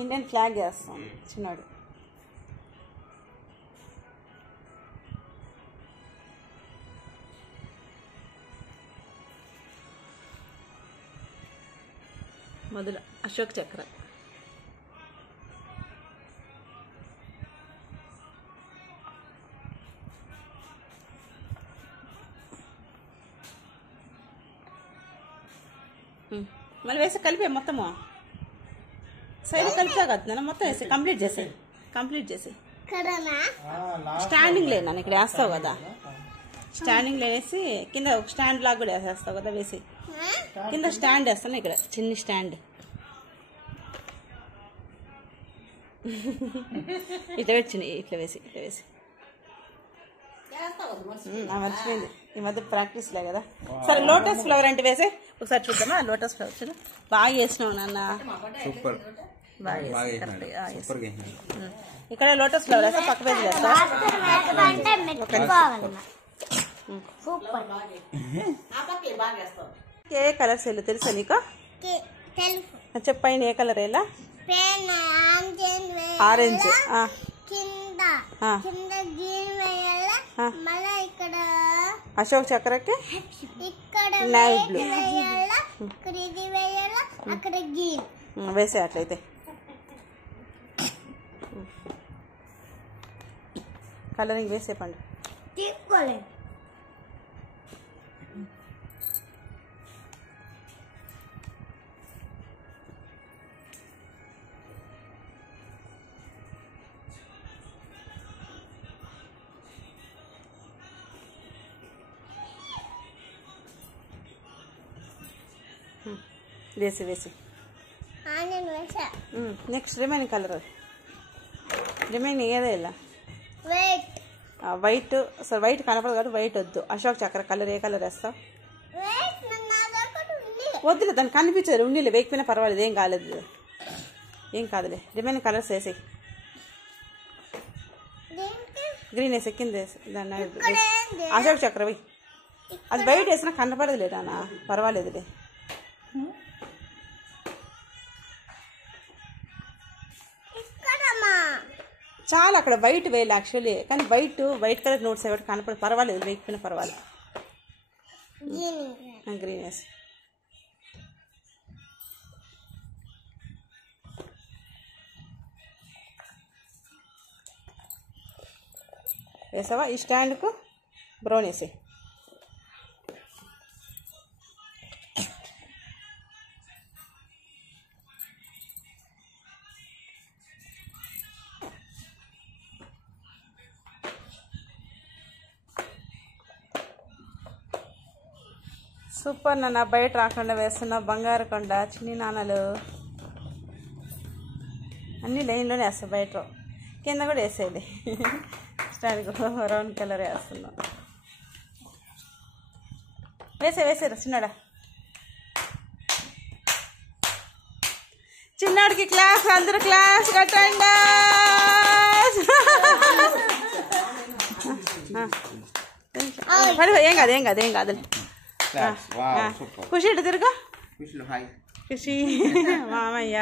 Indian flag వేస్తాం చిన్నాడు. మొదలు అశోక్ చక్ర. మళ్ళీ వేసి కలిపే మొత్తము సైడ్ కలిపా కదా మొత్తం వేసి కంప్లీట్ చేసి స్టాండింగ్ లేనా ఇక్కడ వేస్తావు కదా, స్టాండింగ్ లేనేసి కింద ఒక స్టాండ్ లాగా కూడా వేసేస్తావు కదా, వేసి కింద స్టాండ్ వేస్తాను ఇక్కడ చిన్న స్టాండ్ ఇట్లా వచ్చింది, ఇట్లా వేసి మర్చిపోయింది ఈ మధ్య ప్రాక్టీస్ లే కదా. సరే లోటస్ ఫ్లవర్ అంటే వేసే ఒకసారి చూద్దామా. లోటస్ ఫ్లవర్ చూడు బాగా చేసినావు నాన్న, ఇక్కడ లోటస్ ఫ్లవర్ వేస్తా, పక్క పేజీ వేస్తా. ఏ కలర్స్ వెళ్ళు తెలుసా నీకు? చెప్పైన ఏ కలర్ ఎలా? ఆరెంజ్, అశోక్ చక్రకి నేవీ బ్లూ వేసే. అట్లయితే కలరింగ్ వేసే పండు. వేసి నెక్స్ట్ రిమైనింగ్ కలర్, రిమైనింగ్ ఏదో ఇలా వైట్. సార్ వైట్ కనపడదు కాబట్టి వైట్ వద్దు. అశోక్ చక్ర కలర్ ఏ కలర్ వేస్తావు? వద్దులే, దానికి కనిపించదు. ఉండీలే, వేయకపోయినా పర్వాలేదు, ఏం కాలేదు, ఏం కాదులే. రిమైనింగ్ కలర్స్ వేసి గ్రీన్ వేసి కింద వేసి దాన్ని అశోక్ చక్ర వేయి. అది వైట్ వేసినా కనపడదు లేదా, పర్వాలేదులే. చాలా అక్కడ వైట్ వేయాలి యాక్చువల్లీ, కానీ వైట్ కలర్ నోట్స్ ఎవరికి కనపడదు, పర్వాలేదు, వేయకపోయినా పర్వాలేదు. గ్రీన్ వేసి వేసావా. ఈ స్టాండ్కు బ్రౌన్ వేసి సూపర్ నాన్న. బయట రాకుండా వేస్తున్నా. బంగారు కొండ, చిన్ని నాన్నలు అన్నీ లైన్లోనే వేస్తా. బయట కింద కూడా వేసేది స్టాండ్కు రౌండ్ కలర్ వేస్తున్నాం. వేసారు చిన్నాడా. చిన్నాడికి క్లాస్, అందరూ క్లాస్ కట్టండి. ఏం కాదు. ఖుషి ఇటు తిరుగు. ఖుషి మామయ్య.